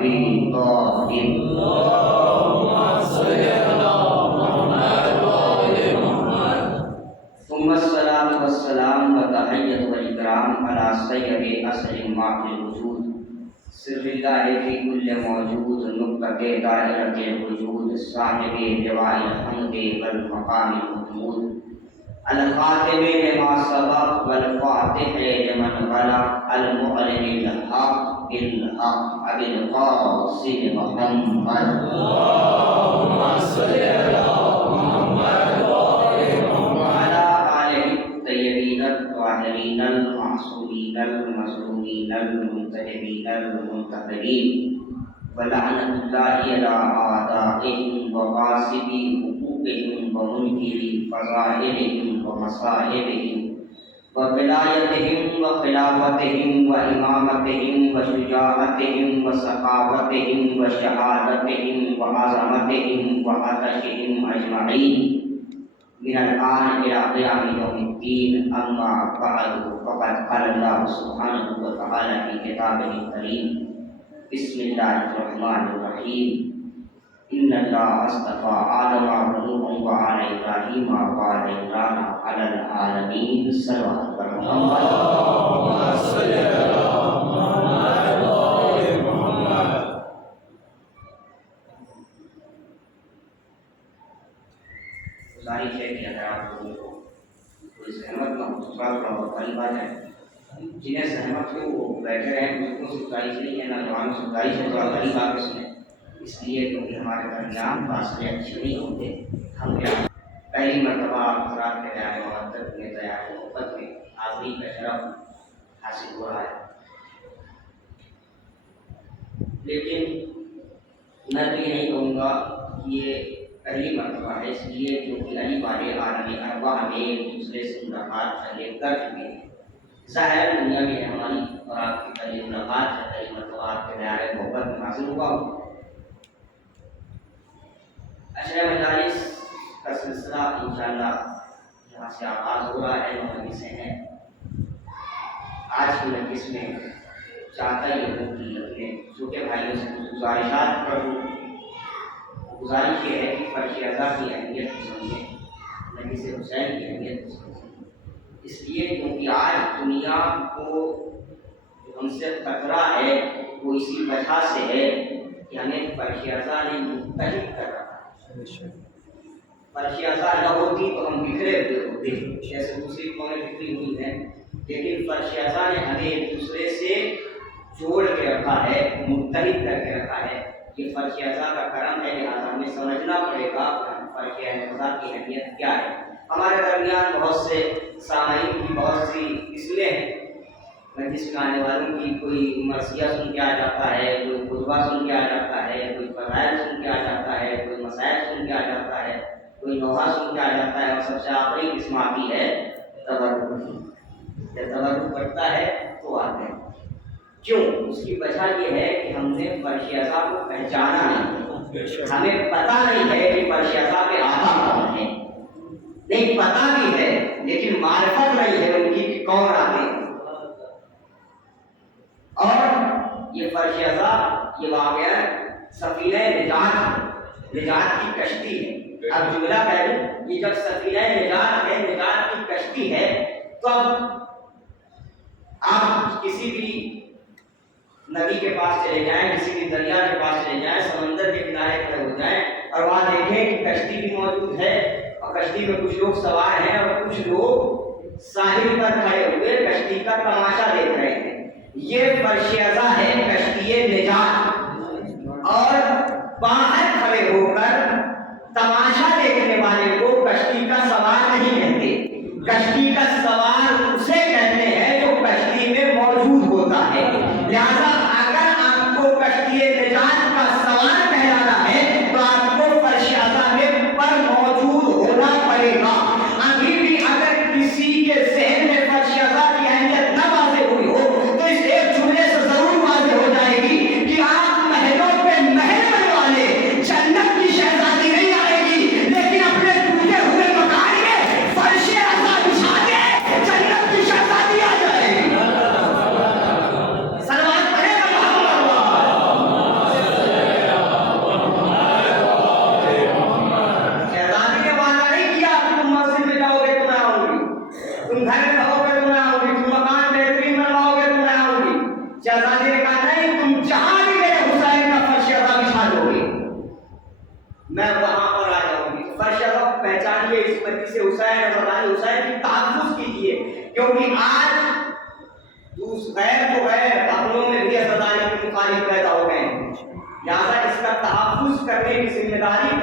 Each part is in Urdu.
حبیب طاہر اللهم صل على محمد وآل محمد ثم الصلاة والسلام والتحیۃ والاکرام علی سید اصل ما فی الوجود سر اللہ فی کل موجود نقطہ دائرۃ الوجود صاحب لواء الحمد والمقام المحمود الخاتم لما سبق والفاتح لمن غلق المعلن الحق بالحق ابي القاسم محمد اللهم صل على محمد وآل محمد وعلى آله الطيبين الطاهرين المعصومين المظلومين المنتهبين المنتقبين ولعنة الله على أعدائهم وغاصبي حقوقهم ومنكري فضائلهم ومصائبهم وولايتهم وخلافتهم وإمامتهم وشجاعتهم وسخاوتهم وشهادتهم وعظمتهم وعطشهم أجمعين من الآن إلى قيام يوم الدين. أما بعد فقد قال الله سبحانه وتعالى في كتابه الكريم بسم الله الرحمن الرحيم إن الله اصطفى آدم ونوحا وآل إبراهيم وآل عمران على العالمين صلوات محمد. اللهم صل على محمد وآل محمد گزارش ہے کہ اگر آپ لوگوں کو کوئی سہمت نہ ہو تو بات والی بات ہے، جنہیں سہمت ہو وہ بیٹھے رہیں، بزرگوں سے گزارش نہیں ہے، نوجوانوں سے گزارش ہے، تھوڑا بڑی بات اس میں اس لیے کیونکہ ہمارے درمیان فاصلے اچھے نہیں ہوتے. ہم پہلی مرتبہ آپ حضرات کے دائرۂ محبت میں دائرۂ محبت میں حاضری کا شرف حاصل ہو رہا ہے. لیکن میں تو یہ نہیں کہوں گا کہ یہ پہلی مرتبہ ہے، اس لیے جو کہ علی والے عالم ارواح میں ایک دوسرے سے ملاقات پہلے کر چکے ہیں. ظاہر دنیا میں ہماری اور آپ کی پہلی ملاقات ہے، پہلی مرتبہ آپ کے دائرۂ محبت میں حاصل ہوا. اشرح مجالس کا سلسلہ انشاءاللہ یہاں سے آغاز ہو رہا ہے. مجلسیں ہیں آج کی مجلس میں چاہتا یہ ہوں کہ اپنے چھوٹے بھائیوں سے کچھ گزارشات کروں. گزارش یہ ہے کہ فرش ازا کی اہمیت کو سمجھیں، نبی سے حسین کی اہمیت کو سمجھیں. اس لیے کیونکہ آج دنیا کو جو ہم سے خطرہ ہے وہ اسی وجہ سے ہے کہ ہمیں فرش ازا نے متحد کر رکھا ہے. فرش ازا نہ ہوتی تو ہم بکھرے ہوئے ہوتے جیسے دوسری قومیں بکھری ہوئی ہیں، لیکن فرش ازا نے ہمیں ایک دوسرے سے جوڑ کے رکھا ہے، متحد کر کے رکھا ہے. یہ فرش ازا کا کرم ہے، لہٰذا ہمیں سمجھنا پڑے گا فرش ازا کی اہمیت کیا ہے. ہمارے درمیان بہت سے سامعین کی بہت سی قسمیں ہیں. مجلس میں آنے والوں کی کوئی مرثیہ سن کے آ جاتا ہے، کوئی خطبہ سن کے آ جاتا ہے، کوئی فضائل سن کے آ جاتا ہے، کوئی مسائل سن کے آ جاتا ہے، کوئی نوحہ سن کے آ جاتا ہے، اور سب سے آخری قسم آتی ہے تبرک کی. جب تبرک بڑھتا ہے تو آتے ہیں. کیوں؟ اس کی وجہ یہ ہے کہ ہم نے فرش ازا کو پہچانا نہیں، ہمیں پتہ نہیں ہے کہ فرش ازا کے آقا کون ہیں. نہیں پتہ بھی ہے لیکن معرفت نہیں ہے ان کی کہ کون آتے ہیں. اور یہ فرش ازا یہ واقعہ سفینہ نجات کی کشتی ہے. اب جملہ پہلے یہ جب سفینہ نجات ہے، نجات کی کشتی ہے، تو اب آپ کسی بھی ندی کے پاس چلے جائیں، کسی بھی دریا کے پاس چلے جائیں، سمندر کے کنارے کھڑے ہو جائیں اور وہاں دیکھیں کہ کشتی بھی موجود ہے اور کشتی میں کچھ لوگ سوار ہیں اور کچھ لوگ ساحل پر کھڑے ہوئے کشتی کا تماشا دیکھ رہے ہیں. یہ فرش ازا ہے کشتی نجات. اور باہر کھڑے ہو کر تماشا دیکھنے والے کو کشتی کا سوار نہیں کہتے. کشتی کا سوار اسے کہتے ہیں جو کشتی میں موجود ہوتا ہے. لہذا اگر آپ کو کشتی نجات کا سوار کہلانا ہے تو آپ کو فرش ازا میں پر موجود ہونا پڑے گا. ابھی بھی اگر کسی کے ذہن میں فرش ازا کی اہمیت نہ واضح ہوئی ہو تو اس ایک جملے سے ضرور واضح ہو جائے گی کہ آپ محلوں پہ محل بنوا لے، جنت کی شہزادی نہیں آئے گی میں وہاں پر آ جاؤں گی۔ فرشہ کو پہچانیے اس مجلس حسین حضرت حسین کی تحفظ کیجیے، کیونکہ آج غیر تو غیر اپنوں میں بھی حضرت علی کے مخالف پیدا ہو گئے ہیں، لہٰذا اس کا تحفظ کرنے کی ذمہ داری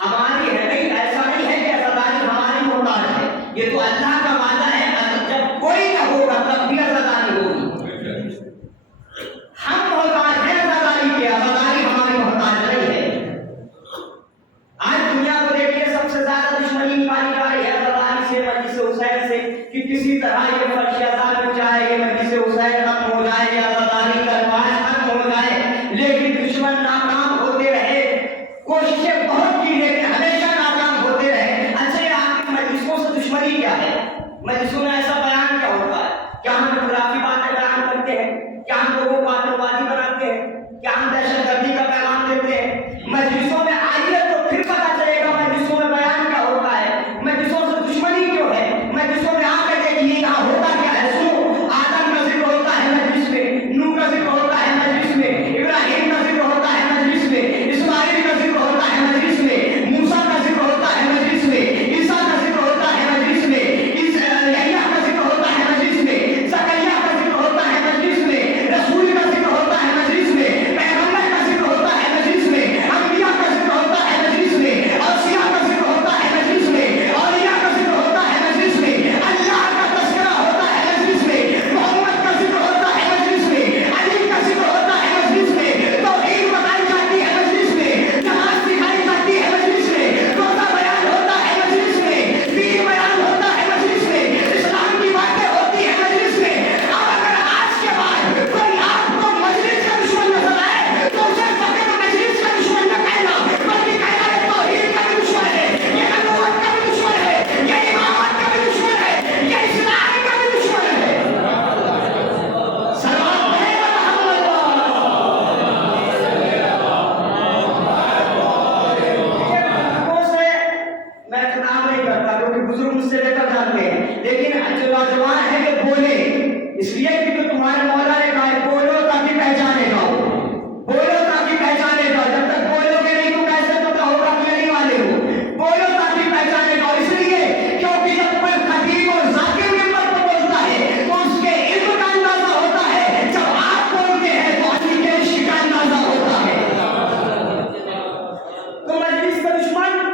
ہماری ہے۔ نہیں، ایسا نہیں ہے کہ حضرت علی ہماری محتاج ہے، یہ تو اللہ کا وعدہ ہے، جب کوئی نہ ہوگا تب بھی حضرت علی ہوگی۔ ہم محتاج ہیں حضرت علی کے، حضرت علی ہماری محتاج نہیں ہے۔ آج دنیا کو دیکھیے، سب سے زیادہ دشمنی نکالی جا رہی ہے حضرت علی سے، مجلس حسین سے، کہ کسی طرح یہ فرش ازاد ہو جائے، یہ مجلس حسین ختم ہو جائے، یہ حضرت علی کا رواج ختم ہو جائے، لیکن دشمن ناکام ہوتے رہے، کوششیں بہت کی لیکن ہمیشہ ناکام ہوتے رہے۔ اچھا، یہ آپ کی مجلسوں سے دشمنی کیا ہے؟ مجلسوں میں ایسا بیان کیا ہوتا ہے؟ کیا ہم خلافی باتیں بیان کرتے ہیں؟ کیا ہم لوگوں کو آتنکوادی بناتے ہیں؟ کیا ہم دہشت گردی کا پیغام دیتے ہیں؟ مجلسوں میں آئیے تو پھر پتہ چلے گا مجلسوں میں بیان کیا ہوتا ہے، مجلسوں سے دشمنی کیوں ہے۔ مجلسوں میں آ کر دیکھیے یہاں ہوتا کیا ہے۔ سنو، آدم کا ذکر ہوتا ہے مجلس میں، نوح کا ذکر ہوتا ہے مجلس میں، ابراہیم کا ذکر ہوتا ہے مجلس میں، اسماعیل کا ذکر ہوتا ہے مجلس میں، موسیٰ کا ذکر ہوتا ہے مجلس میں، عیسیٰ کا ذکر ہوتا ہے مجلس میں، یحییٰ کا ذکر ہوتا ہے مجلس میں، زکریا کا ذکر ہوتا ہے مجلس میں، رسول کا ذکر ہوتا ہے مجلس میں، پیغمبر کا ذکر ہوتا ہے مجلس میں، انبیاء کا ذکر ہوتا ہے مجلس میں، اوصیاء کا ذکر ہوتا ہے مجلس میں، اولیاء کا ذکر ہوتا ہے مجلس میں، اللہ کا تذکرہ ہوتا ہے مجلس میں، محمد کا ذکر ہوتا ہے مجلس میں، علی کا ذکر ہوتا ہے مجلس میں، توحید بتائی جاتی ہے مجلس میں، نماز سکھائی جاتی ہے مجلس میں، روزہ بیان ہوتا ہے مجلس میں، دین بیان ہوتا ہے مجلس میں، اسلام کی باتیں ہوتی ہیں مجلس میں۔ اب اگر آج کے بعد کوئی آپ کو مجلس کا دشمن نظر آئے تو اسے فقط مجلس کا دشمن نہ کہنا، بلکہ کہنا ہے توحید کا بھی دشمن ہے، یہ نبوت کا بھی دشمن ہے، یہ امامت کا بھی دشمن ہے، یہ اسلام کا بھی دشمن ہے۔ سلام پڑھے گا محمد سے میں خطاب نہیں کرتا کیونکہ بزرگ مجھ سے بہتر جانتے ہیں، لیکن جو نوجوان ہے کہ بولے، اس لیے کہ تمہارے مولا نے کہا ہے بولو تاکہ پہچانے جاؤ، بولو تاکہ پہچانے جاؤ۔ جب تک بولو گے نہیں تو کیسے پتہ ہوگا کہ لینے والے ہو؟ بولو تاکہ پہچانے جاؤ، اس لیے کیونکہ جب کوئی خطیب اور ذاکر ممبر پر بولتا ہے تو اس کے علم کا اندازہ ہوتا ہے، جب آپ بولتے ہیں تو علی کے عشق کا اندازہ ہوتا ہے۔ تو مجلس کا دشمن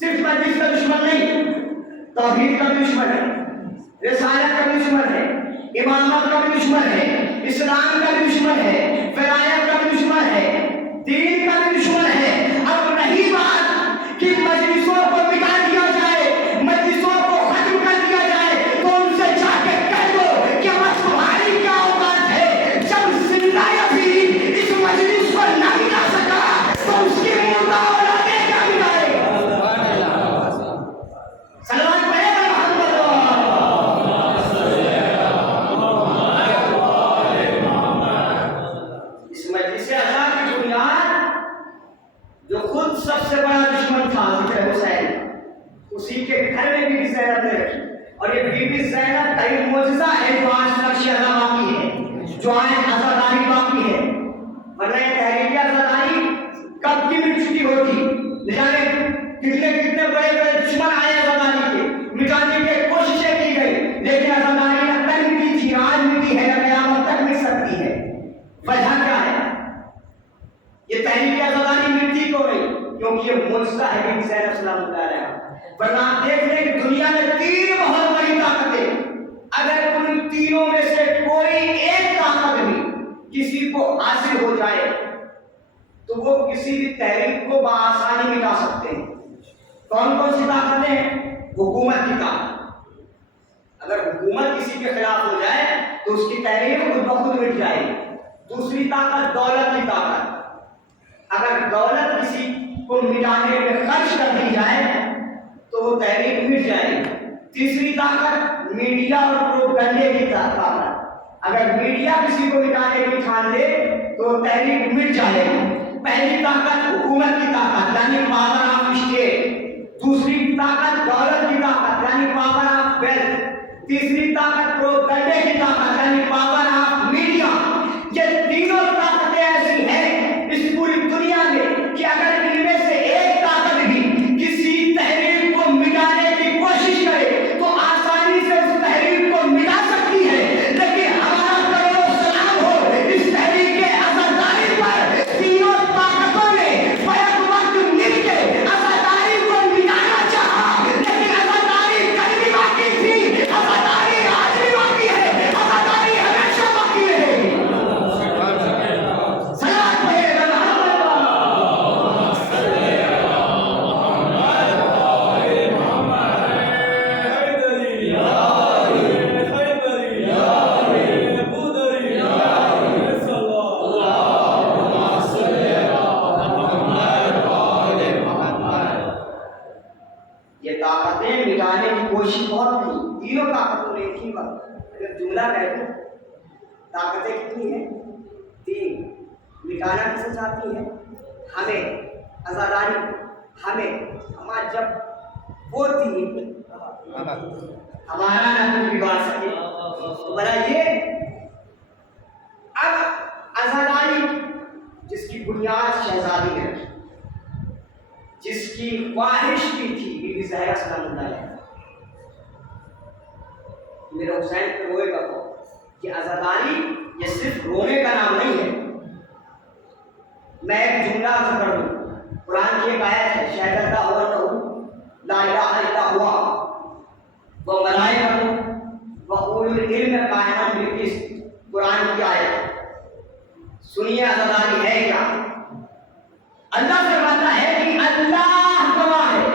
صرف مجلس کا دشمن نہیں، توحید کا بھی دشمن ہے، رسالت کا بھی دشمن ہے، امامت کا بھی دشمن ہے، اسلام کا بھی دشمن ہے، ولایت کا بھی دشمن ہے، دین کا بھی دشمن ہے۔ اب رہی بات کہ مجلسوں کو مٹا دیا جائے، مجلسوں کو ختم کر دیا جائے، تو ان سے جا کے کہہ دو کہ بس تمہاری کیا اوقات ہے، جب زندہ یزید اس مجلس کو نہ مٹا سکا تو اس کی مردہ اولادیں کیا مٹائے۔ سلام پڑھے گا محمد۔ اس مجلس ازا کی بنیاد جو خود سب سے بڑا دشمن تھا حضرت حسین، اسی کے گھر میں بی بی زینب نے رکھی، اور یہ بی بی زینب کا ایک معجزہ ہے جو آج نقش ازا باقی ہے، جو آج عزاداری باقی ہے، ورنہ یہ تحریک عزاداری کب کی مٹ چکی ہوتی، نہ جانے کتنے بڑے بڑے دشمن آئے عزاداری کے، مٹانے کی کوششیں کی گئی، لیکن عزاداری نہ تک مٹی تھی، آج مٹی ہے، نہ قیامت تک مٹ سکتی ہے۔ وجہ کیا ہے؟ یہ تحریک عزاداری مٹی کیوں نہیں؟ کیونکہ یہ معجزہ ہے بی بی زینب سلام اللہ علیہ۔ ورنہ آپ دیکھ لیں کہ دنیا میں تین بہت بڑی طاقتیں، اگر ان تینوں میں سے کوئی ایک طاقت بھی کسی کو حاصل ہو جائے تو وہ کسی بھی تحریک کو بآسانی مٹا سکتے ہیں۔ کون کون سی طاقتیں ہیں؟ حکومت کی طاقت، اگر حکومت کسی کے خلاف ہو جائے تو اس کی تحریک خود بخود مٹ جائے گی۔ دوسری طاقت دولت کی طاقت، اگر دولت کسی کو مٹانے میں خرچ کر دی جائے تو وہ تحریک مٹ جائے گی۔ تیسری طاقت میڈیا اور پروپیگنڈے کی طاقت، اگر میڈیا کسی کو مٹانے کی ٹھان لے تو تحریک مٹ جائے گی۔ پہلی طاقت حکومت کی طاقت یعنی پاور آف اسٹیٹ، دوسری طاقت دولت کی طاقت یعنی پاور آف ویلتھ، تیسری طاقت پروپیگنڈے کی طاقت یعنی پاور آف میڈیا۔ یہ تینوں طاقتیں ایسی ہیں اس پوری دنیا میں کہ اگر ان میں سے ایک طاقت طاقتیں کتنی ہیں؟ 3. مٹانا کسے چاہتی ہے؟ ہمیں. آزاداری ہمیں. ہمارا جب وہ 3 ہمارا نہ کچھ بگاڑ سکے تو بنائیے. اب آزاداری جس کی بنیاد شہزادی نے رکھی، جس کی خواہش بھی تھی بی بی زہرا سلام اللہ علیہ، میرے حسین پہ روئے گا تو کہ آزاداری یہ صرف رونے کا نام نہیں ہے. میں ایک جملہ عرض کر دوں. قرآن کی ایک آیت ہے شہد اللہ لا الہ الا ہوا وہ ملائکۃ و اولو العلم قائما بالقسط. قرآن کی آیت سنیے آزاداری ہے کیا. اللہ فرماتا ہے کہ اللہ گواہ ہے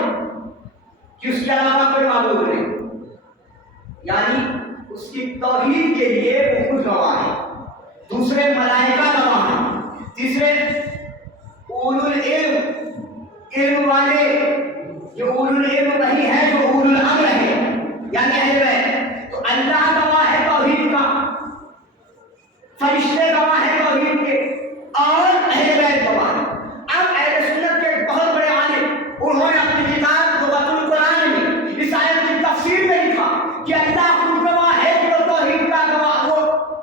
کہ اس کے علاوہ کوئی معبود نہیں، یعنی اس کی توحید کے لیے وہ خود گواہ ہے. دوسرے ملائکہ گواہ ہیں. تیسرے اولو العلم، علم والے. یہ اولو العلم وہی ہے جو اولو الامر ہے، یعنی اہل بیت. تو اللہ گواہ ہے توحید کا، فرشتے گواہ ہیں توحید کے، اور اہل بیت گواہ ہیں. اب اہل سنت کے ایک بہت بڑے عالم انہوں نے اپنی کتاب لغت القرآن میں اس آیت کی تفسیر میں لکھا کہ اللہ خود گواہ ہے کہ وہ توحید کا گواہ، وہ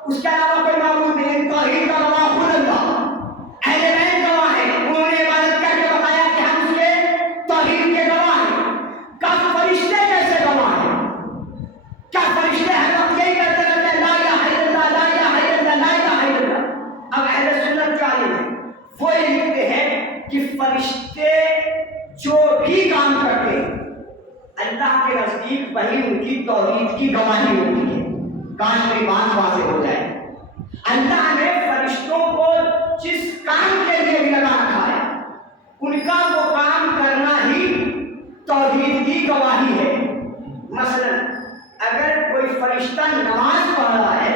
اس کے علاوہ کوئی معبود نہیں. توحید کا گواہ خود اللہ. اہل بیت گواہ ہیں، انہوں نے عبادت کر کے بتایا کہ ہم اس کے توحید کے گواہ ہیں. کب فرشتے کیسے گواہ ہیں؟ کیا فرشتے ہر وقت یہی کہتے رہتے ہیں لا الہ الا اللہ لا الہ الا اللہ لا الہ الا اللہ؟ اب اہل سنت کے عالم ہیں وہ یہ لکھتے ہیں کہ فرشتے جو بھی کام کرتے ہیں اللہ کے نزدیک وہی ان کی توحید کی گواہی ہوتی ہے. کاش میری بات واضح ہو جائے. اللہ نے فرشتوں کو جس کام کے لیے بھی لگا رکھا ہے ان کا وہ کام کرنا ہی توحید کی گواہی ہے. مثلا اگر کوئی فرشتہ نماز پڑھ رہا ہے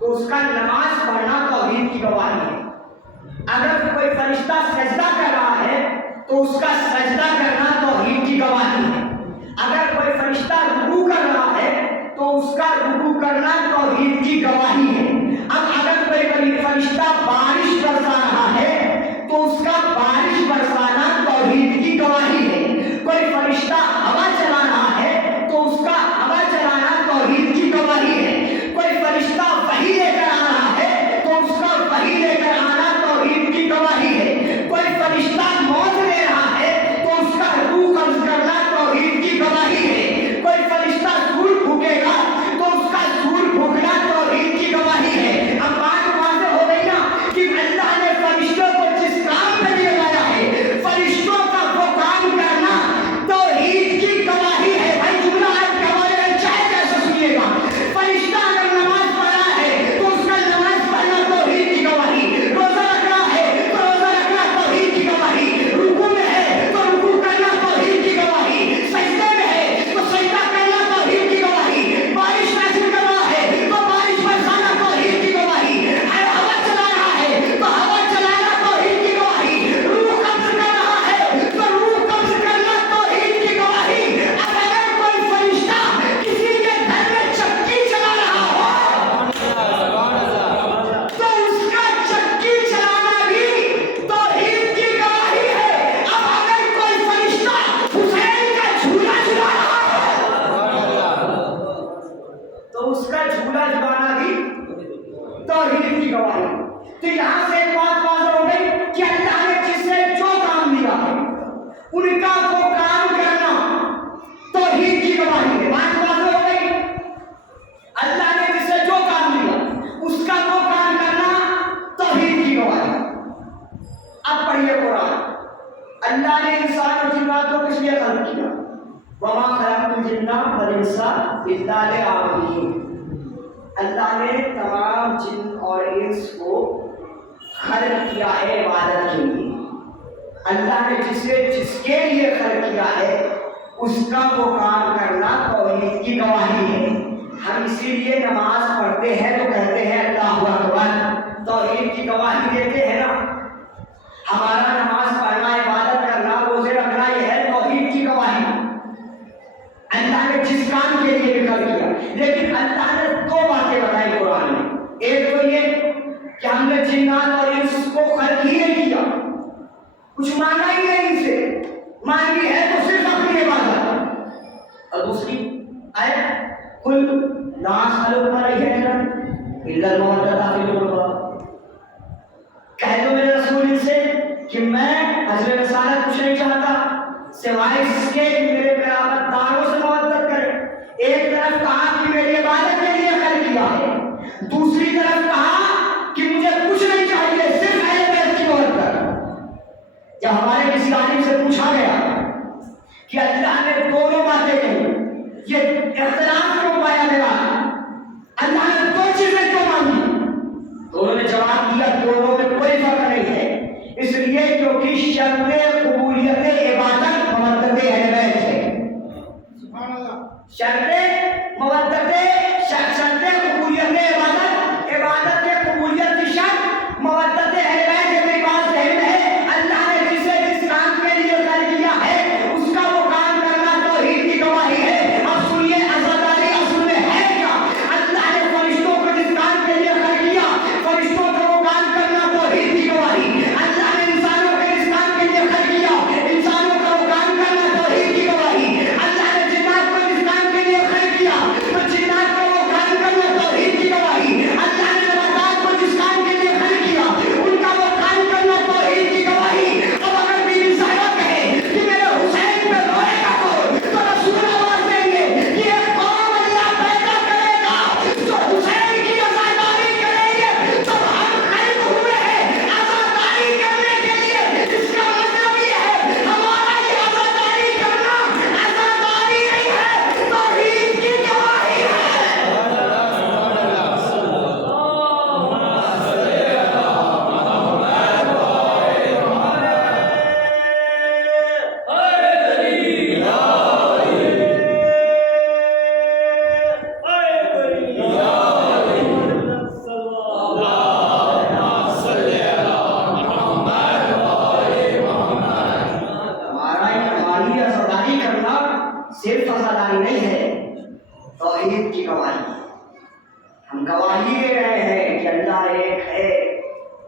تو اس کا نماز پڑھنا توحید کی گواہی ہے. اگر کوئی فرشتہ سجدہ کر رہا ہے تو اس کا سجدہ کرنا توحید کی گواہی ہے. اگر کوئی فرشتہ رکوع کر رہا ہے تو اس کا رکوع کرنا توحید کی گواہی ہے. اب اگر کوئی فرشتہ بارش برسا رہا ہے تو اس کا بارش برسانا توحید کی گواہی ہے. کوئی فرشتہ ہوا چلا رہا ہے تو اس کا ہوا چلانا توحید کی گواہی ہے. کوئی فرشتہ وحی لے کر آ رہا ہے تو اس کا وحی لے کر آنا توحید کی گواہی ہے. کوئی فرشتہ موت لے رہا ہے تو اس کا روح قبض کرنا توحید کی گواہی ہے. کوئی فرشتہ سور پھونکے گا تو اس کا سور پھونکنا توحید کی گواہی ہے. اب بات واضح ہو گئی نا کہ اللہ نے فرشتوں کو جس کام پہ لگایا ہے فرشتوں کا وہ کام کرنا توحید کی گواہی ہے. بھائی جملہ چاہے کیسے سنیے گا. فرشتہ اگر نماز پڑھ رہا ہے تو اس کا نماز پڑھنا توحید کی گواہی. روزہ رکھ رہا ہے تو روزہ رکھنا توحید کی گواہی. رکوع میں ہے تو رکوع کرنا توحید کی گواہی. سجدے میں ہے تو سجدہ کرنا توحید کی گواہی. بارش نازل کر رہا ہے تو بارش برسانا توحید کی گواہی. ہوا چلا رہا ہے تو ہوا چلانا توحید کی گواہی. روح قبض کر رہا ہے تو روح قبض کرنا توحید کی گواہی. اب اگر کوئی فرشتہ کسی کے گھر میں چکی چلا رہا ہو تو اس کا چکی چلانا بھی توحید کی گواہی ہے. اب اگر کوئی فرشتہ حسین کا جھولا جھلا رہا ہے تو اس کا جھولا جھلانا بھی توحید کی گواہی. تو یہاں سے ایک بات واضح ہو گئی کہ اللہ نے جس سے جو کام دیا ہے ان کا وہ کام کرنا توحید کی گواہی ہے. بات واضح ہو گئی. اللہ نے جس سے جو کام دیا اس کا وہ کام کرنا توحید کی گواہی. اب پڑھیے قرآن. اللہ نے انسان اور جنات کو کس لیے خلق کیا؟ وما خلقت الجن والانس الا ليعبدون. اللہ نے تمام جن اور انس کو خلق کیا ہے عبادت کے لیے. اللہ نے جس کے لیے خلق کیا ہے اس کا وہ کام کرنا توحید کی گواہی ہے. ہم اسی لیے نماز پڑھتے ہیں تو کہتے ہیں اللہ اکبر، توحید کی گواہی دیتے ہیں نا. ہمارا نماز پڑھنا، عبادت کرنا، روزے رکھنا یہ ہے توحید کی گواہی. اللہ نے جس کام کے لیے بھی کر دیا. لیکن اللہ نے دو باتیں بتائی قرآن میں. ایک تو کچھ مانگا ہی نہیں ان سے، مانگی ہے تو صرف اپنی عبادت۔ اور دوسری آیت قل لا اسألکم علیہ اجرا الا المودۃ فی القربی، کہہ دو میرے رسول ان سے کہ میں اجر رسالت کچھ نہیں چاہتا سوائے اس کے کہ میرے قرابت داروں سے مودت کرے۔ ایک طرف کہا کہ میری عبادت کے لیے خیر کیا ہے، دوسری طرف کہا کہ مجھے کچھ نہیں چاہیے صرف اہل بیت کی محبت۔ جب ہمارے کسی عالم سے پوچھا گیا کہ اللہ نے دونوں باتیں کی، یہ اختلاف کیوں پایا گیا، اللہ نے دو چیزیں کیوں مانگی؟ دونوں نے جواب دیا دونوں میں کوئی فرق نہیں ہے، اس لیے کیونکہ شرط قبولیت عبادت مودت اہل بیت ہے۔ سبحان اللہ۔ شرط مودت، شرط قبولیت عبادت، عبادت کے قبولیت کی شرط مودت اہل بیت ہے۔ میری بات ذہن ہے، اللہ نے جسے جس کام کے لیے خیر کیا ہے اس کا وہ کام کرنا توحید کی گواہی ہے۔ اب سنیے عزاداری اصل میں ہے کیا؟ اللہ نے فرشتوں کو جس کام کے لیے خیر کیا، فرشتوں کا وہ کام کرنا توحید کی گواہی۔ اللہ نے انسانوں کے جس کام کے لیے خیر کیا، انسانوں کا وہ کام کرنا توحید کی گواہی۔ اللہ نے جنات کو جس کام کے لیے خیر کیا تو جنات کا وہ کام کرنا توحید کی گواہی۔ اللہ نے نباتات کو جس کام کے لیے خیر کیا ان کا وہ کام کرنا توحید کی گواہی۔ اب اگر بیوی صاحبہ کہے کہ میرے حسین پہ روئے گا تو رسول آواز دیں گے کہ ایک قوم اللہ پیدا کرے گا جو حسین کی عزاداری کریں گے۔ تو ہم خلق ہوئے ہیں عزاداری کرنے کے لیے، اس کا مطلب یہ ہے ہمارا یہ عزاداری کرنا عزاداری نہیں ہے، توحید کی گواہی ہے۔ ہمارا یہ عزاداری کرنا صرف عزاداری نہیں ہے، توحید کی گواہی۔ ہم گواہی دے رہے ہیں کہ اللہ ایک ہے،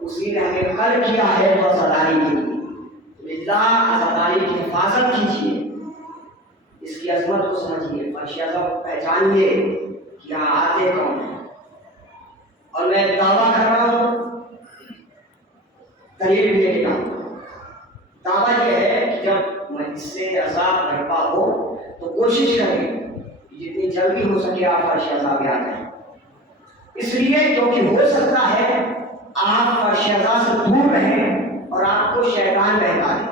اسی نے ہمیں خلق کیا ہے تو عزاداری کی۔ اللہ عزاداری کی حفاظت کیجیے، اس کی عظمت کو سمجھیے، فرش اعظم کو پہچانیے کہ یہاں آتے کون ہیں۔ اور میں دعویٰ کر رہا ہوں، دلیل بھی لے کے آؤں۔ دعویٰ یہ ہے کہ جب مجلس سے عذاب برپا ہو تو کوشش کریں کہ جتنی جلدی ہو سکے آپ فرش عذاب میں آ جائیں، اس لیے کیونکہ ہو سکتا ہے آپ فرش عذاب سے دور رہیں اور آپ کو شیطان بہکا دے۔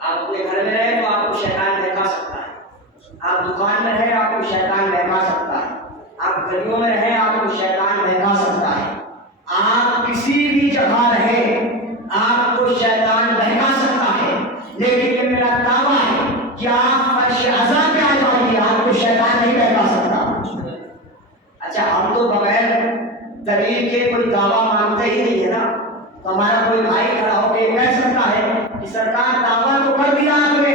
آپ اپنے گھر میں رہیں تو آپ کو شیطان بہکا سکتا ہے، آپ دکان میں رہیں آپ کو شیطان بہکا سکتا ہے، آپ گلیوں میں رہیں آپ کو شیطان بہکا سکتا ہے، آپ کسی بھی جگہ رہیں آپ کو شیطان بہکا سکتا ہے، لیکن یہ میرا دعویٰ ہے کہ آپ فرش عذاب پہ آ جائیے، آپ کو شیطان نہیں بہکا سکتا۔ اچھا، ہم تو بغیر دلیل کے کوئی دعویٰ مانتے ہی نہیں ہے نا، تو ہمارا کوئی بھائی کھڑا ہو کے کہہ سکتا ہے کہ سرکار دعویٰ تو کر دیا آپ نے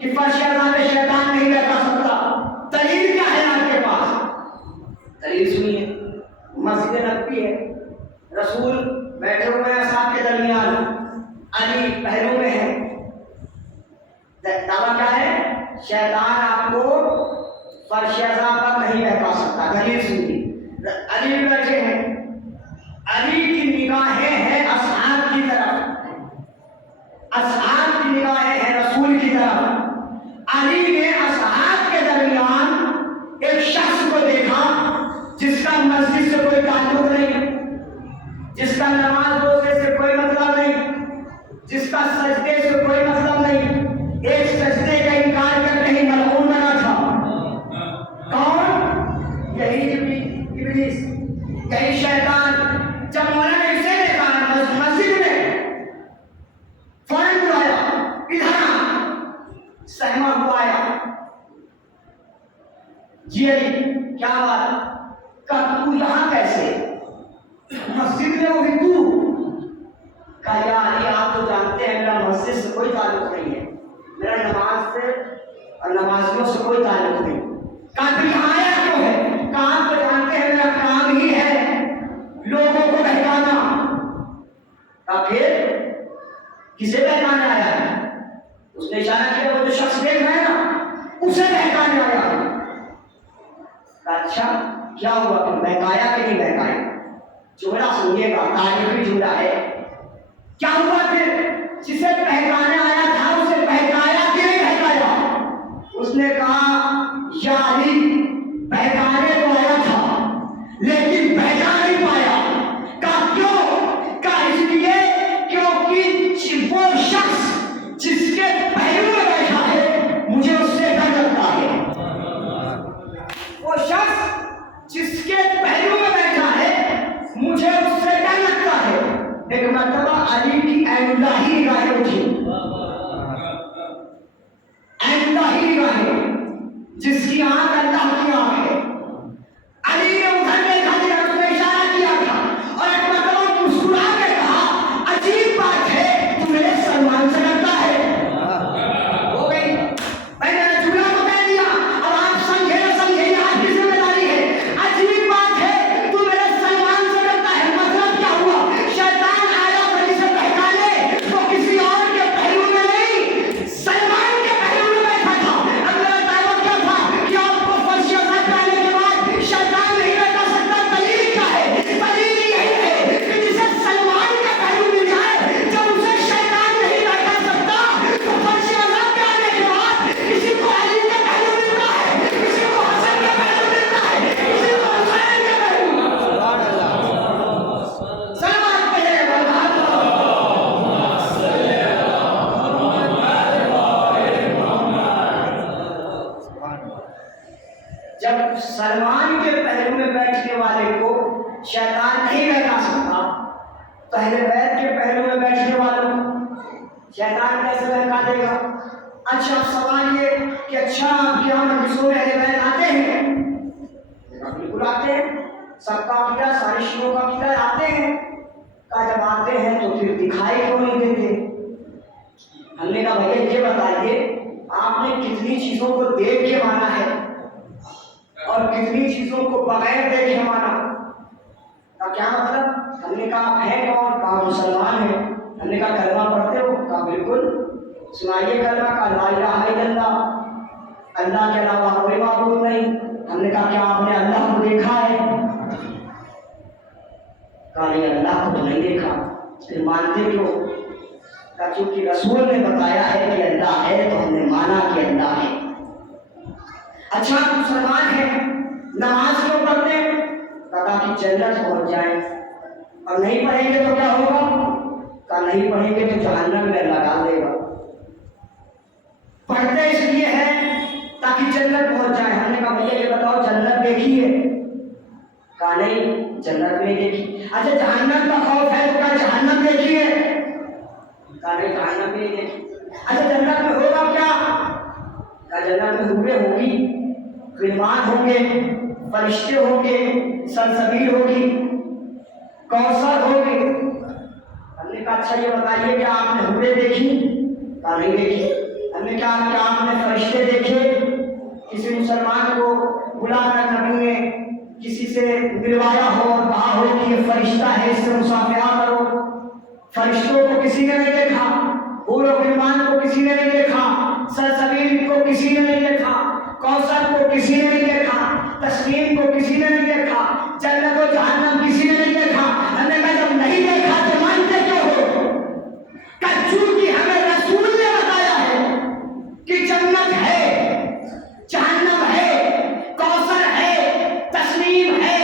کہ فرش عذاب پہ شیطان نہیں بہکا سکتا، دلیل کیا ہے آپ کے پاس؟ دلیل سنیے، مسجد نبوی ہے، رسول بیٹھے ہوئے ہیں اصحاب کے درمیان، علی پہلو میں ہے، دعویٰ کیا ہے؟ شیطان آپ کو فرش عذاب پر نہیں بہکا سکتا۔ دلیل سنیے، علی بیٹھے ہیں، علی کی نگاہیں ہیں اصحاب کی طرف، اصحاب کی نگاہیں ہیں رسول کی طرف۔ علی نے اصحاب کے درمیان ایک شخص کو دیکھا جس کا مسجد سے کوئی تعلق نہیں، جس کا نماز روزے سے کوئی مطلب نہیں، جس کا سجدے سے کوئی مطلب نہیں، ایک سجدے کا انکار کرتے ہی ملعون بنا تھا۔ کون؟ یہی ابلیس، یہی شیطان۔ جب مولانا نے اسے دیکھا مسجد میں، فوراً بلایا، ادھر آ، سہما ہوا آیا، جی علی کیا بات؟ کہا تو یہاں کیسے؟ مسجد میں ہوگی تو؟ کہا یا علی آپ تو جانتے ہیں میرا مسجد سے کوئی تعلق نہیں ہے، میرا نماز سے اور نمازیوں سے کوئی تعلق نہیں۔ کہا تو یہاں آیا کیوں ہے؟ کہا آپ تو جانتے ہیں میرا کام ہی ہے لوگوں کو بہکانا۔ کہا پھر کسے بہکانے آیا ہے؟ اس نے اشارہ کیا وہ جو شخص دیکھ رہا ہے نا اسے بہکانے آیا ہے۔ اچھا کیا ہوا پھر بہکایا کہ نہیں بہکایا؟ جملہ سنیے گا، تاریخی جملہ ہے۔ کیا ہوا پھر؟ جسے بہکانے آیا تھا اسے بہکایا کہ نہیں بہکایا؟ اس نے کہا یا علی بہکانے تو آیا تھا لیکن بہکا نہیں پایا۔ کہا کیوں؟ کہا اس لیے کیونکہ وہ شخص جس کے پہلو میں بیٹھا ہے مجھے اس سے ڈر لگتا ہے۔ وہ شخص جس کے پہلو میں بیٹھا ہے مجھے اس سے ڈر لگتا ہے۔ ایک مرتبہ علی کی عین اللہ ہی نگاہیں اٹھی، عین اللہ ہی نگاہیں، جس کی آنکھ اللہ کی آنکھ ہے۔ علی نے ادھر دیکھا جب اس نے اشارہ کیا تھا اور ایک مرتبہ مسکرا کے کہا عجیب بات ہے تو میرے سلمان سے ڈرتا ہے۔ ہو گئی، میں نے جملہ تو کہہ دیا، اب آپ سمجھے نہ سمجھے یہ آپ کی ذمہ داری ہے۔ عجیب بات ہے تو میرے سلمان سے ڈرتا ہے، مطلب کیا ہوا؟ شیطان آیا تھا جسے بہکانے، وہ کسی اور کے پہلو میں نہیں سلمان کے پہلو میں بیٹھا تھا۔ اب میرا دعویٰ کیا تھا کہ آپ کو فرش عذاب پہ آنے کے بعد شیطان نہیں بہکا سکتا۔ دلیل کیا ہے؟ دلیل یہی ہے کہ جسے سلمان کا پہلو مل جائے، جب اسے شیطان نہیں بہکا سکتا تو فرش عذاب پہ آنے کے بعد کسی کو علی کا پہلو ملتا ہے، کسی کو حسن کا پہلو ملتا ہے، کسی کو حسین کا پہلو۔ سلمان پہلے جب سلمان کے پہلو میں بیٹھنے والے کو شیطان نہیں بہکا سکتا، پہلے بیت کے پہلو میں بیٹھنے والوں کو شیطان کیسے بہکا دے گا؟ اچھا سوال یہ کہ اچھا آپ کیا مجلسوں میں اہل بیت آتے ہیں؟ بالکل آتے ہیں، سب کا عقیدہ، سارے شیعوں کا عقیدہ آتے ہیں۔ کہا جب آتے ہیں تو پھر دکھائی کیوں نہیں دیتے؟ ہم نے کہا بھیا یہ بتائیے آپ نے کتنی چیزوں کو دیکھ کے مانا ہے اور کتنی چیزوں کو بغیر دیکھے مانا؟ کا کیا مطلب؟ ہم نے کہا آپ ہیں کون؟ کہا مسلمان ہیں۔ ہم نے کہا کلمہ پڑھتے ہو؟ کہا بالکل۔ سنائیے کلمہ۔ کہا لا الہ الا اللہ، اللہ کے علاوہ کوئی معبود نہیں۔ ہم نے کہا کیا آپ نے اللہ کو دیکھا ہے؟ کہا نہیں اللہ کو تو نہیں دیکھا۔ پھر مانتے کیوں؟ کہا چونکہ رسول نے بتایا ہے کہ اللہ ہے تو ہم نے مانا کہ اللہ ہے۔ اچھا آپ مسلمان ہیں، نماز کیوں پڑھتے ہیں؟ کہا کہ جنت پہنچ جائیں، اور نہیں پڑھیں گے تو کیا ہوگا؟ کہا نہیں پڑھیں گے تو جہنم میں اللہ ڈال دے گا۔ پڑھتے اس لیے ہیں تاکہ جنت پہنچ جائیں۔ ہم نے کہا بھیا یہ بتاؤ جنت دیکھی ہے؟ کہا نہیں جنت نہیں دیکھی۔ اچھا جہنم کا خوف ہے تو کیا جہنم دیکھی ہے؟ کہا نہیں جہنم نہیں دیکھی۔ اچھا جنت میں ہوگا کیا؟ کہا جنت میں حوریں ہوں گی، غلمان ہوں گے، فرشتے ہوں گے، سلسبیل ہوگی، کوثر ہوگی۔ ہم نے کہا اچھا یہ بتائیے کہ آپ نے حوریں دیکھی؟ کہا نہیں دیکھی۔ ہم نے کہا کہ آپ نے فرشتے دیکھے؟ کسی مسلمان کو بلا کر نبی نے کسی سے ملوایا ہو اور کہا ہو کہ یہ فرشتہ ہے اس سے مصافحہ کرو؟ فرشتوں کو کسی نے نہیں دیکھا، حور و غلمان کو کسی نے نہیں دیکھا، سلسبیل کو کسی نے نہیں دیکھا، کوثر کو کسی نے نہیں دیکھا، تسلیم کو کسی نے نہیں دیکھا، جنت و جہنم کسی نے نہیں دیکھا۔ ہم نے کہا جب نہیں دیکھا تو مانتے کیوں ہو؟ کہ چونکہ ہمیں رسول نے بتایا ہے کہ جنت ہے، جہنم ہے، کوثر ہے، تسلیم ہے،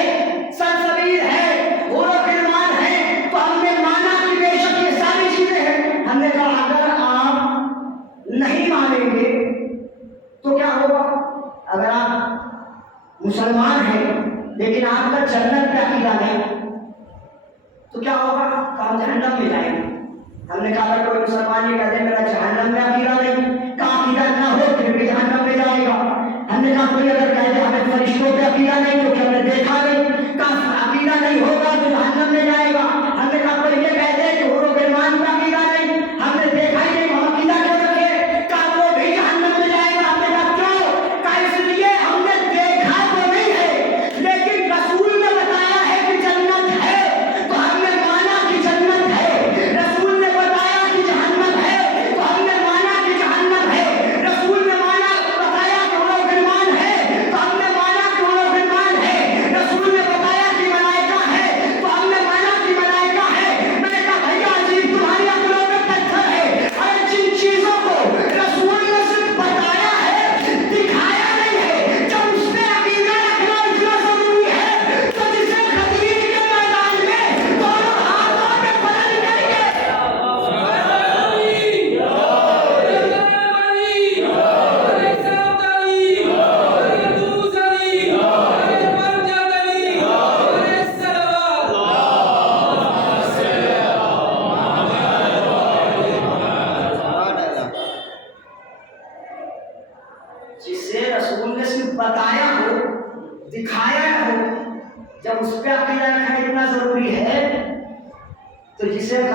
سلسبیل ہے، حور و غلمان ہے، تو ہم نے مانا کہ بے شک یہ ساری چیزیں ہیں۔ ہم نے کہا اگر آپ نہیں مانیں گے تو کیا ہوگا؟ اگر آپ مسلمان ہیں لیکن آپ کا جنت پہ عقیدہ نہیں تو کیا ہوگا؟ کہ ہم جہنم میں جائیں گے۔ ہم نے کہا کوئی مسلمان یہ کہتے میرا جہنم میں عقیدہ نہیں، کا عقیدہ نہ ہو پھر بھی جہنم میں جائے گا۔ ہم نے کہا کوئی اگر کہتے ہمیں فرشتوں پہ عقیدہ نہیں تو ہم نے دیکھا نہیں، کا عقیدہ نہیں ہوگا تو جہنم میں جائے گا۔ ہم نے کہا کوئی یہ کہتے کہ حور و غلمان کا عقیدہ نہیں، ہم نے دیکھا ہی نہیں، ہم عقیدہ کیوں رکھے؟ کہ وہ بھی جہنم میں جائے گا۔ ہم نے کہا کیوں؟ کہ اس لیے ہم نے دیکھا تو نہیں ہے لیکن رسول نے بتایا ہے کہ جنت ہے تو ہم نے مانا کہ جنت ہے۔ رسول نے بتایا کہ جہنم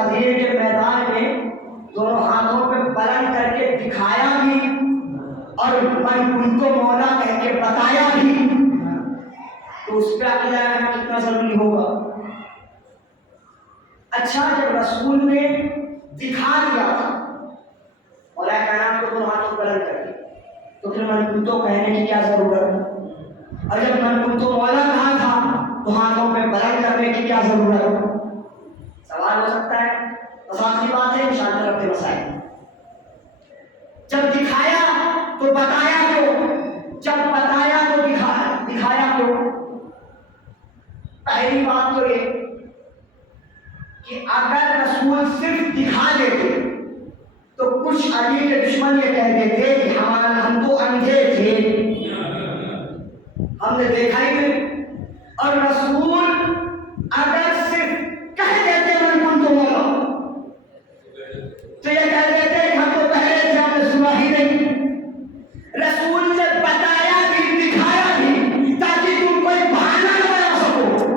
غدیر کے میدان میں دونوں ہاتھوں پہ بلند کر کے دکھایا بھی اور من ان کو مولا کہہ کے بتایا بھی، تو اس پہ عقیدہ رکھنا کتنا ضروری ہوگا۔ اچھا جب رسول نے دکھا دیا تھا اور کائنات کو دونوں ہاتھوں بلند کر کے، تو پھر من کنتو کہنے کی کیا ضرورت ہے؟ اور جب من کنتو مولا کہا تھا تو ہاتھوں پہ بلند کرنے کی کیا ضرورت ہے؟ سوال ہو سکتا ہے۔ بس آخری بات ہے انشاءاللہ رب مسائل، جب دکھایا تو بتایا کیوں؟ جب بتایا تو دکھایا کیوں؟ پہلی بات تو یہ کہ اگر رسول صرف دکھا دیتے تو کچھ علی کے دشمن یہ کہہ دیتے کہ ہم تو اندھے تھے، ہم نے دیکھا ہی نہیں۔ اور رسول اگر صرف کہہ دیتے من کنتو مولا تو یہ کہہ دیتے کہ ہم تو پہلے سے ہم نے سنا ہی نہیں۔ رسول نے بتایا بھی دکھایا بھی تاکہ تم کوئی بہانہ نہ بنا سکو۔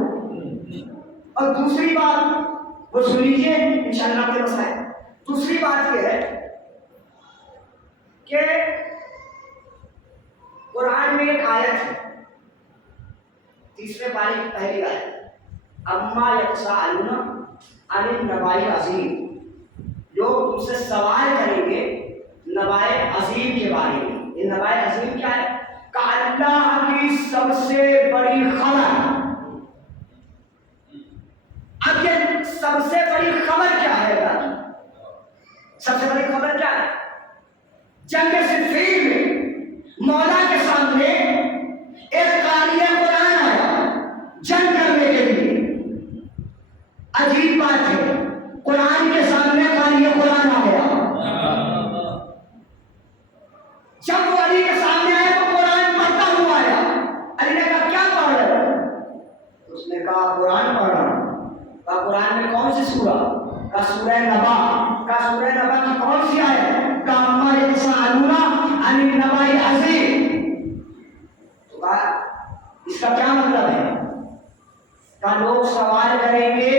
اور دوسری بات وہ سن لیجیے انشاءاللہ کے مسائل۔ دوسری بات یہ ہے کہ قرآن میں ایک آیت ہے، تیسرے پارے کی پہلی آیت، اما یتساءلون عن النبأ العظیم، لوگ تم سے سوال کریں گے نبأ عظیم کے بارے میں۔ یہ نبأ عظیم کیا ہے؟ کہ اللہ کی سب سے بڑی خبر۔ اب یہ سب سے بڑی خبر کیا ہے اللہ کی؟ سب سے بڑی خبر کیا ہے؟ جنگ صفین میں مولا کے سامنے ایک قاری قرآن آیا جنگ کرنے کے لیے۔ عجیب بات ہے، قرآن کے سامنے قاری قرآن آ گیا۔ جب وہ علی کے سامنے آیا تو قرآن پڑھتا ہوا آیا۔ علی نے کہا کیا پڑھ رہے ہو؟ اس نے کہا قرآن پڑھ رہا ہوں۔ کہا قرآن میں کون سی سورہ؟ کہا سورہ نبا۔ کہا سورہ نبا کی کون سی آیت؟ کہا اما یتساءلون عن النبأ العظیم۔ تو کہا اس کا کیا مطلب ہے؟ کہا لوگ سوال کریں گے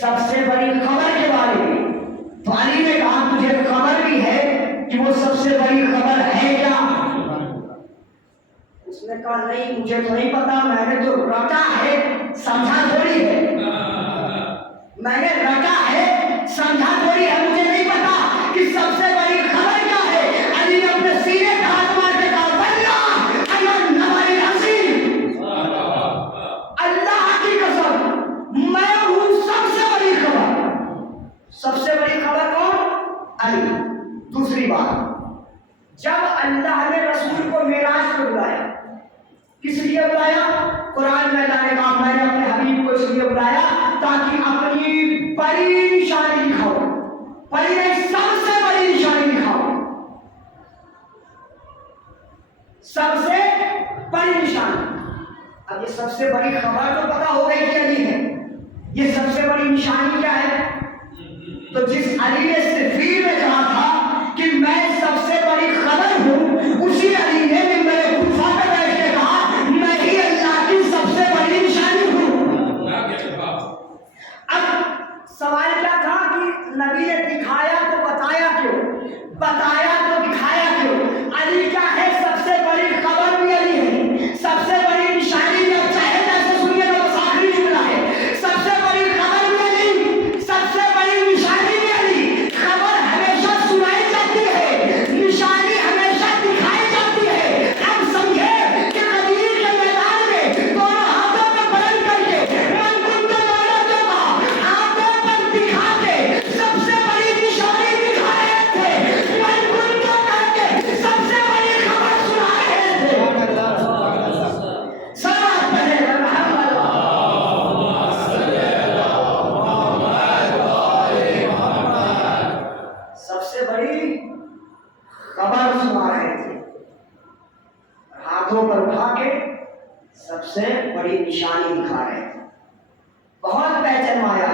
سب سے بڑی خبر کے بارے میں۔ تو علی نے کہا مجھے خبر بھی ہے کہ وہ سب سے بڑی خبر ہے کیا؟ اس نے کہا نہیں مجھے تو نہیں پتا، میں نے تو رٹا ہے سمجھا تھوڑی ہے، میں نے رٹا ہے سمجھا تھوڑی ہے، مجھے نہیں پتا کہ سب سے بڑی خبر کیا ہے۔ علی نے اپنے سینے پہ ہاتھ مار کے کہا واللہ انا النبأ العظیم، اللہ کی قسم میں ہوں سب سے بڑی خبر۔ سب سے بڑی خبر کون؟ علی۔ دوسری بات، جب اللہ نے رسول کو معراج پہ بلایا، کس لیے بلایا؟ قرآن میں اللہ نے کہا میں نے اپنے حبیب کو اس لیے بلایا تاکہ اپنی بڑی نشانی دکھاؤ، بڑی نہیں سب سے بڑی نشانی دکھاؤ، سب سے بڑی نشانی۔ اب یہ سب سے بڑی خبر تو پتا ہو گئی کہ علی ہے، یہ سب سے بڑی نشانی کیا ہے؟ تو جس علی نے صفین میں کہا تھا کہ میں سب سے بڑی خبر ہوں، اسی علی نے میرے خفا پہ بیٹھ کے کہا میں ہی اللہ کی سب سے بڑی نشانی ہوں۔ اب سوال کیا تھا کہ نبی نے دکھایا تو بتایا کیوں؟ بتایا تو دکھایا کیوں؟ علی کیا ہے؟ سب سے بڑی خبر بھی علی ہے، سب سے بڑی نشانی بھی چاہے جیسے سنیے گا بس آخری جملہ ہے، سب سے بڑی خبر بھی علی، سب سے بڑی نشانی بھی علی۔ خبر ہمیشہ سنائی جاتی ہے، نشانی ہمیشہ دکھائی جاتی ہے۔ اب سمجھے کہ غدیر کے میدان میں دونوں ہاتھوں پہ بلند کر کے من کنتو مولا جو کہا، ہاتھوں پر دکھا کے سب سے بڑی نشانی دکھا رہے تھے، من کنتو کر کے سب سے بڑی خبر سنا رہے تھے۔ صلوات پڑھے محمد۔ سب سے بڑی خبر سنا رہے تھے، ہاتھوں پر اٹھا کے سب سے بڑی نشانی دکھا رہے تھے۔ بہت پہچنوایا،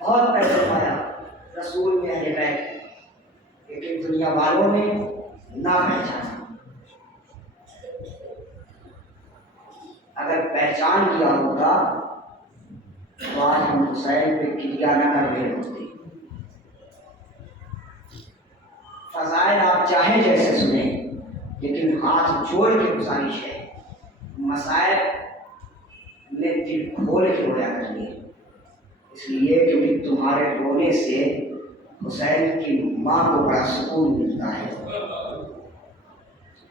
بہت پہچنوایا رسول نے اہل بیت، لیکن دنیا والوں نے نہ پہچانا۔ اگر پہچان کیا ہوتا تو آج ہم حسین پہ کریا نہ کر رہے ہوتے۔ فضائل آپ چاہیں جیسے سنیں، لیکن ہاتھ جوڑ کے گزارش ہے، مسائل میں دل کھول کے رویا کریے، اس لیے کیونکہ تمہارے رونے سے حسین کی ماں کو بڑا سکون ملتا ہے۔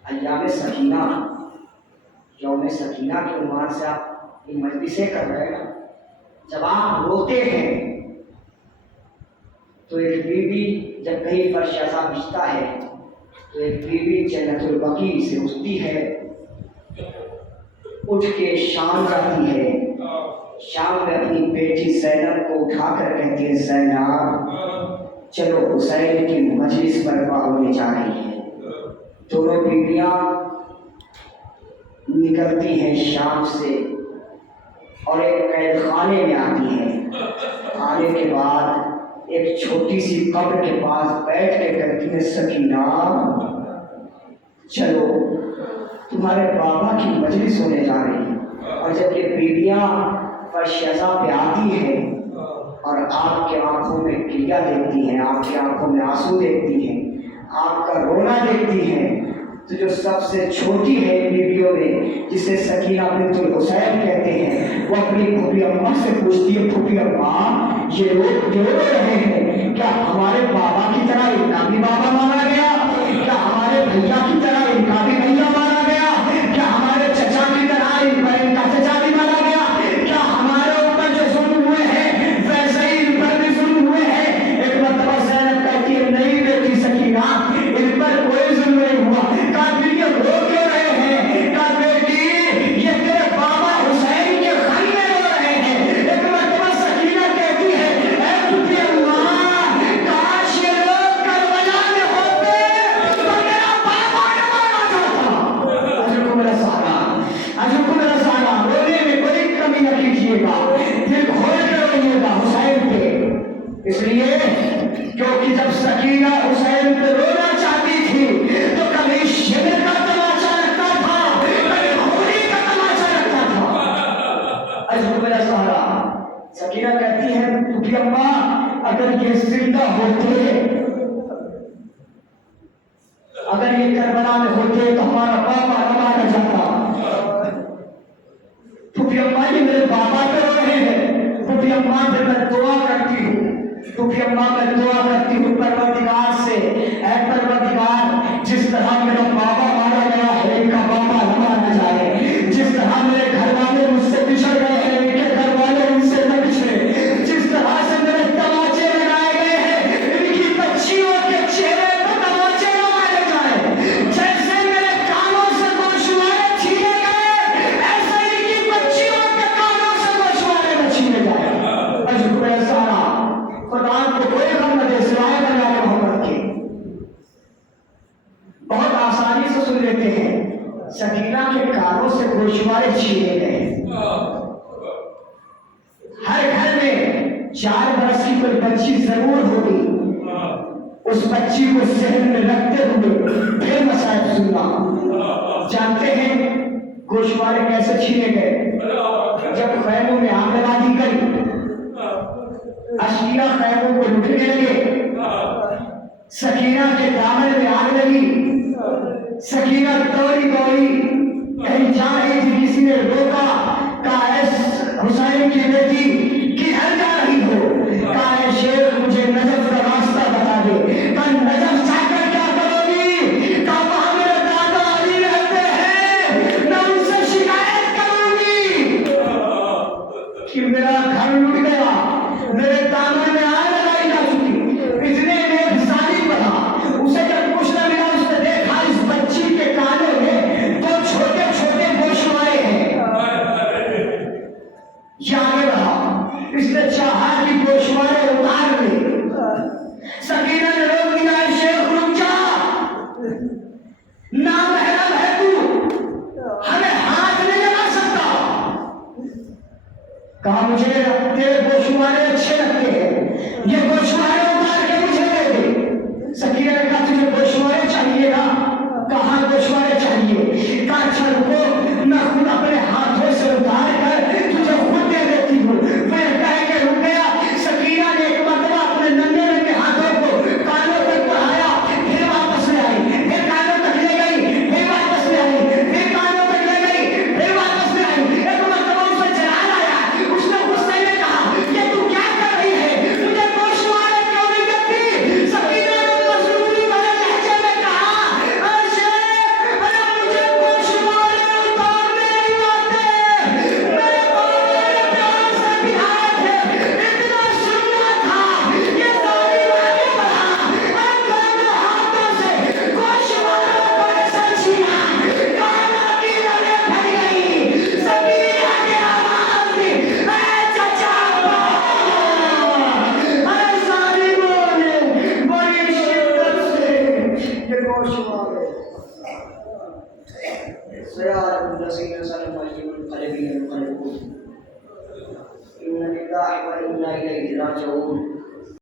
ایام سکینہ، یوم سکینہ کے عنوان سے آپ یہ مجلسیں کر رہے ہیں نا، جب آپ روتے ہیں تو ایک بیوی جب کہیں پر شہزا بچتا ہے تو ایک بیوی جنت البقیع سے اٹھتی ہے، اٹھ کے شام جاتی ہے، شام میں اپنی بیٹی زینب کو اٹھا کر کہتی ہے زینب چلو حسین کی مجلس برپا ہونے جا رہی ہے۔ دونوں بیویاں نکلتی ہیں شام سے اور ایک قید خانے میں آتی ہیں، آنے کے بعد ایک چھوٹی سی قبر کے پاس بیٹھ کے کہتی ہے سکینہ چلو تمہارے بابا کی مجلس ہونے جا رہی ہے۔ اور جب یہ بیویاں فرشیزہ پہ آتی ہیں اور آپ کے آنکھوں میں کریا دیکھتی ہیں، آپ کی آنکھوں میں آنسو دیکھتی ہیں، آپ کا رونا دیکھتی ہیں، تو جو سب سے چھوٹی ہے بیویوں میں جسے سکینہ بنت الحسین کہتے ہیں، وہ اپنی پھوپھی اماں سے پوچھتی ہے پھوپھی اماں یہ لوگ جو رو رہے ہیں کیا ہمارے بابا کی طرح ان کا بھی بابا مانا گیا؟ کیا ہمارے بھیا کی طرح ان کا بھی بھیا مانا گیا؟ کیا ہمارے چچا کی طرح ان کا چچا بھی مانا گیا؟ کیا ہمارے اوپر جو ظلم ہوئے ہیں ویسے ہی ان پر بھی ظلم ہوئے ہیں؟ ایک مرتبہ زینب کہتی ہے نہیں بیٹی سکینہ ان پر کوئی ظلم نہیں ہوا۔ کہا پھر یہ رو کیوں رہے ہیں؟ کہا بیٹی یہ تیرے بابا حسین کے غم میں رو رہے ہیں۔ ایک مرتبہ سکینہ کہتی ہے اے پھوپھی اماں کاش یہ لوگ کربلا میں ہوتے تو میرا بابا نہ مارا جاتا۔ عجب میرا سارا، عجب میرا سارا، رونے میں کوئی کمی نہ کیجیے گا، دل کھول کے روئیے گا حسین پہ، اس لیے کیونکہ جب سکینہ حسین پہ رونا چاہتی تھی تو کبھی شبر کا تماشا رکھتا تھا، کبھی ہولی کا تماشا رکھتا تھا۔ عجب میرا سارا، سکینہ کہتی ہے پھوپھی اماں اگر یہ زندہ ہوتے، اگر یہ کربلا میں ہوتے تو ہمارا بابا نہ مارا جاتا۔ پھوپھی اماں جی میرے بابا تو رو رہے ہیں، پھوپھی اماں پہ میں دعا کرتی ہوں، پھوپھی اماں میں دعا کرتی ہوں پروردگار سے، اے پروردگار جس طرح میرا بابا مارا گیا ہے ان کا بابا نہ مارا جائے، جس طرح میرے گھر والے مجھ سے بچھڑ گئے ہیں ان کے گھر والے ان سے نہ بچھڑے، جس طرح سے میرے تماچے لگائے گئے ہیں ان کی بچیوں کے چہرے پر تماچے نہ مارے جائیں، جیسے میرے کانوں سے گوشوارے چھینے گئے ایسے ان کی بچیوں کے کانوں سے گوشوارے نہ چھینے جائیں۔ عجب میرا سارا، قرآن کو کوئی غم نہ دے سوائے بنا محمد کے، بہت آسانی سے سن لیتے ہیں۔ سکینہ کے کانوں سے گوشوارے چھینے گئے، ہر گھر میں 4 برس کی کوئی بچی ضرور ہوگی، اس بچی کو ذہن میں رکھتے ہوئے پھر مسائل سننا۔ جانتے ہیں گوشوارے کیسے چھینے گئے؟ جب خیموں میں آگ لگا دی گئی، اشکیا خیموں کو لٹنے لگے، سکینہ کے دامن میں آگ لگی، سکینہ دوڑی دوڑی کہیں جا رہی تھی، کسی نے روکا، کہا اے حسین کی بیٹی کدھر جا رہی ہو؟ کہا اے شیخ مجھے نجف کا راستہ بتا دے۔ کہا نجف جا کر کیا کرو گی؟ کہا وہاں میرے دادا علی رہتے ہیں، میں ان سے شکایت کروں گی کہ میرا گھر لٹ گیا، میرے دامن میں آگ لگائی جا چکی۔ اتنے میں ایک سالی پڑھا، اسے جب کچھ نہ ملا اس نے دیکھا اس بچی کے کانوں میں 2 چھوٹے چھوٹے گوشوارے ہیں، یہ آگے رہا، اس نے چاہا کہ گوشوارے اتار لے، سکینہ نے روک دیا اے شیخ رک جا، نامحرم ہے تو ہمیں ہاتھ نہیں لگا سکتا۔ کہا مجھے تیرے گوشوارے اچھے لگتے ہیں، یہ گوشوارے اتار کے مجھے دے دے۔ سکینہ نے کہا تجھے گوشوارے چاہیے نا؟ کہاں گوشوارے چاہیے؟ کہا اچھا رکو میں خود اپنے ہاتھوں سے اتار کر تجھے خود دے دیتی ہوں۔ میں یہ کو شمار ہے سیار الذین سلم القلبین القلبون ان للہ و انا الیہ راجعون